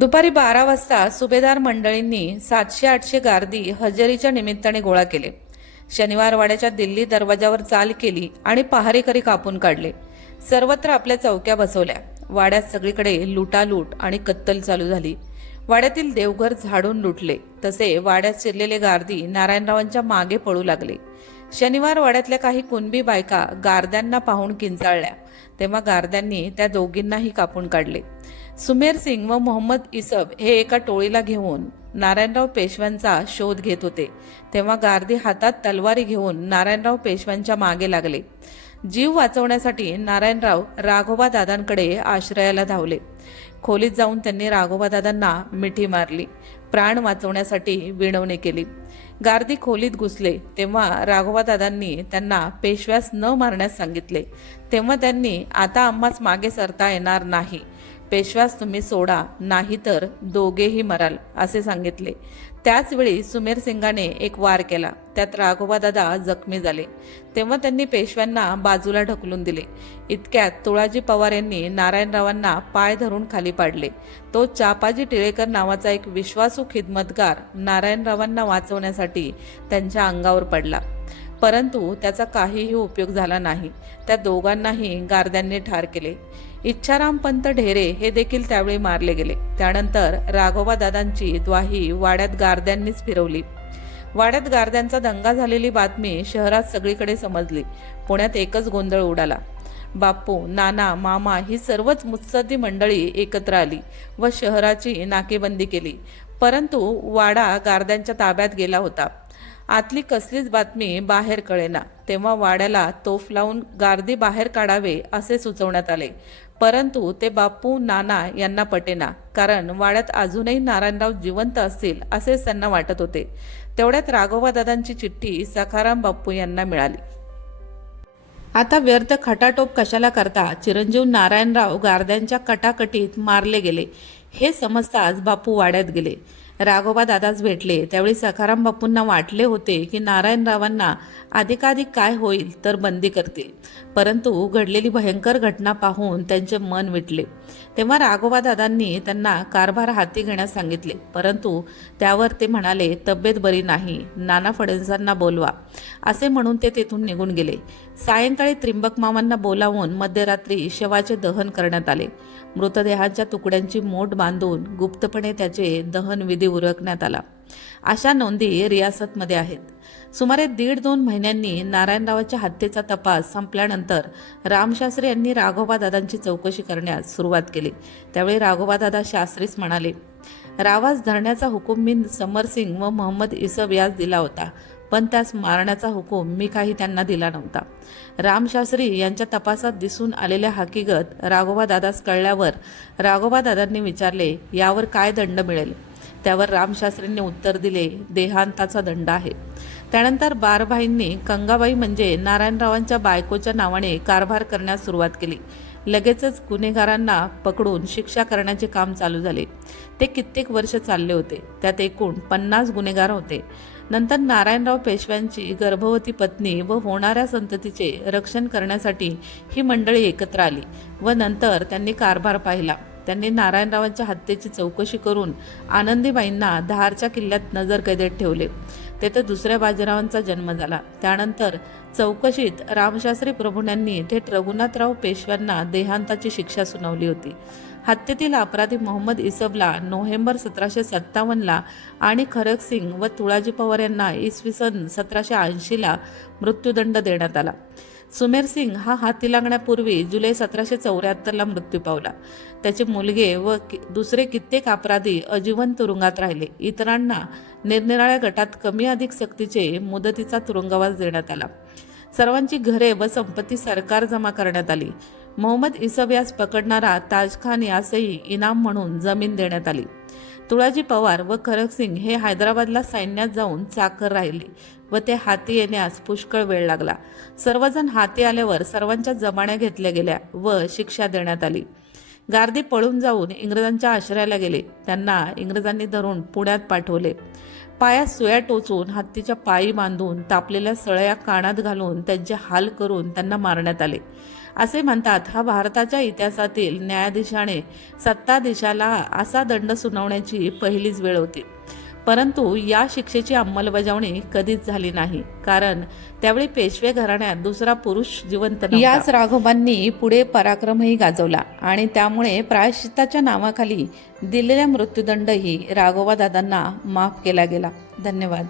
दुपारी बारा वाजता सुभेदार मंडळींनी सातशे आठशे गार्दी हजेरीच्या निमित्ताने गोळा केले. शनिवार वाड्याच्या दिल्ली दरवाजावर चाल केली आणि पहारेकरी कापून काढले. सर्वत्र आपल्या चौक्या बसवल्या. वाड्यात सगळीकडे लुटालूट आणि कत्तल चालू झाली. वाड्यातील देवघर झाडून लुटले. तसे वाड्यात शिरलेले गार्दी नारायणरावांच्या मागे पळू लागले. शनिवार वाड्यातल्या काही कुणबी बायका गारद्यांना पाहून किंचाळल्या. तेव्हा गारद्यांनी त्या दोघींनाही कापून काढले. सुमेर सिंग व मोहम्मद इसब हे एका टोळीला घेऊन नारायणराव पेशव्यांचा शोध घेत होते. तेव्हा गार्दी हातात तलवारी घेऊन नारायणराव पेशव्यांच्या मागे लागले. जीव वाचवण्यासाठी नारायणराव राघोबा दादांकडे आश्रयाला धावले. खोलीत जाऊन त्यांनी राघोबा दादांना मिठी मारली. प्राण वाचवण्यासाठी विणवणी केली. गार्दी खोलीत घुसले. तेव्हा राघोबा दादांनी त्यांना पेशव्यास न मारण्यास सांगितले. तेव्हा त्यांनी आता आम्हाच मागे सरता येणार नाही. पेशव्यास तुम्ही सोडा नाही तर दोघेही मराल असे सांगितले. त्याचवेळी सुमेर सिंगाने एक वार केला. त्यात राघोबा दादा जखमी झाले. तेव्हा त्यांनी पेशव्यांना बाजूला ढकलून दिले. इतक्यात तुळाजी पवार यांनी नारायणरावांना पाय धरून खाली पाडले. तो चापाजी टिळेकर नावाचा एक विश्वासू खिदमतगार नारायणरावांना वाचवण्यासाठी त्यांच्या अंगावर पडला. परंतु त्याचा काहीही उपयोग झाला नाही. त्या दोघांनाही गारद्यांनी ठार केले. इच्छाराम पंत ढेरे हे देखील त्यावेळी मारले गेले. त्यानंतर राघोबा दादांची द्वाही वाड्यात गारद्यांनीच फिरवली. वाड्यात गारद्यांचा दंगा झालेली बातमी शहरात सगळीकडे समजली. पुण्यात एकच गोंधळ उडाला. बाप्पू नाना मामा ही सर्वच मुत्सद्दी मंडळी एकत्र आली व शहराची नाकेबंदी केली. परंतु वाडा गारद्यांच्या ताब्यात गेला होता. आतली कसलीच बातमी बाहेर कळेना. तेव्हा वाड्याला तोफ लावून गार्दी बाहेर काढावे असे सुचवण्यात आले. परंतु ते बापू नाना यांना पटेना. कारण वाड्यात अजूनही नारायणराव जिवंत असतील असेच त्यांना वाटत होते. तेवढ्यात राघोबा दादांची चिठ्ठी सखाराम बापू यांना मिळाली. आता व्यर्थ खटाटोप कशाला करता चिरंजीव नारायणराव गारद्यांच्या कटाकटीत मारले गेले. हे समजताच बापू वाड्यात गेले. राघोबा दादाच भेटले. त्यावेळी सखाराम बापूंना वाटले होते की नारायणरावांना अधिकाधिक काय होईल तर बंदी करतील. परंतु घडलेली भयंकर घटना पाहून त्यांचे मन विटले. तेव्हा राघोबा दादांनी त्यांना कारभार हाती घेण्यास सांगितले. परंतु त्यावर ते म्हणाले तब्येत बरी नाही. नाना फडणवीसांना बोलवा. असे म्हणून ते तेथून निघून गेले. सायंकाळी त्रिंबक मामांना बोलावून मध्यरात्री शवाचे दहन करण्यात आले. मृतदेहाच्या तुकड्यांची मोठ बांधून गुप्तपणे त्याचे दहन विधी उरकण्यात आला. अशा नोंदी रियासतमध्ये आहेत. सुमारे दीड दोन महिन्यांनी नारायणरावाच्या हत्येचा तपास संपल्यानंतर रामशास्त्री यांनी राघोबा दादांची चौकशी करण्यास सुरुवात केली. त्यावेळी राघोबा दादा शास्त्रीच म्हणाले रावास धरण्याचा हुकूम मी समरसिंग व मोहम्मद इसब यास दिला होता पण त्यास मारण्याचा हुकूम मी काही त्यांना दिला नव्हता. रामशास्त्री यांच्या तपासात दिसून आलेल्या हकीकत राघोबा दादास कळल्यावर राघोबा दादांनी विचारले यावर काय दंड मिळेल? त्यावर रामशास्त्रींनी उत्तर दिले देहांताचा दंड आहे. त्यानंतर बारभाईंनी कंगाबाई म्हणजे नारायणरावांच्या बायकोच्या नावाने कारभार करण्यास सुरुवात केली. लगेचच गुन्हेगारांना पकडून शिक्षा करण्याचे काम चालू झाले. ते कित्येक वर्ष चालले होते. त्यात एकूण पन्नास गुन्हेगार होते. नंतर नारायणराव पेशव्यांची गर्भवती पत्नी व होणाऱ्या संततीचे रक्षण करण्यासाठी ही मंडळी एकत्र आली व नंतर त्यांनी कारभार पाहिला. त्यांनी नारायणरावांच्या हत्येची चौकशी करून आनंदीबाईंना धारच्या किल्ल्यात नजरकैदेत ठेवले. तेथे दुसऱ्या बाजीरावांचा जन्म झाला. त्यानंतर चौकशीत रामशास्त्री प्रभूंनी थेट रघुनाथराव पेशव्यांना देहांताची शिक्षा सुनावली होती. हत्येतील अपराधी मोहम्मद इसबला नोव्हेंबर सतराशे सत्तावन्नला आणि खरक सिंग व तुळाजी पवार यांना इसवी सन सतराशे ऐंशीला मृत्यूदंड देण्यात आला. सुमेर सिंग हा हाती लागण्यापूर्वी जुलै सतराशे चौऱ्याहत्तरला मृत्यू पावला. त्याचे मुलगे व कि- दुसरे कित्येक अपराधी अजीवन तुरुंगात राहिले. इतरांना निरनिराळ्या गटात कमी अधिक सक्तीचे मुदतीचा तुरुंगवास देण्यात आला. सर्वांची घरे व संपत्ती सरकार जमा करण्यात आली. मोहम्मद इसब यास पकडणारा ताजखान यासही इनाम म्हणून जमीन देण्यात आली. तुळाजी पवार व खरक सिंग हे हैदराबादला सैन्यात जाऊन चाकर राहिले व ते हाती येण्यास पुष्कळ वेळ लागला. सर्वजण हाती आल्यावर सर्वांच्या जमाण्या घेतल्या गेल्या व शिक्षा देण्यात आली. गार्दी पळून जाऊन इंग्रजांच्या आश्रयाला गेले. त्यांना इंग्रजांनी धरून पुण्यात पाठवले. पाया सुया टोचून हत्तीच्या पायी बांधून तापलेल्या सळया कानात घालून त्यांचे हाल करून त्यांना मारण्यात आले. असे म्हणतात हा भारताच्या इतिहासातील न्यायाधीशाने सत्ताधीशाला असा दंड सुनावण्याची पहिलीच वेळ होती. परंतु या शिक्षेची अंमलबजावणी कधीच झाली नाही. कारण त्यावेळी पेशवे घराण्यात दुसरा पुरुष जिवंत याच राघोबांनी पुढे पराक्रमही गाजवला आणि त्यामुळे प्रायश्चिताच्या नावाखाली दिलेला मृत्यूदंडही राघोबा दादांना माफ केला गेला. धन्यवाद.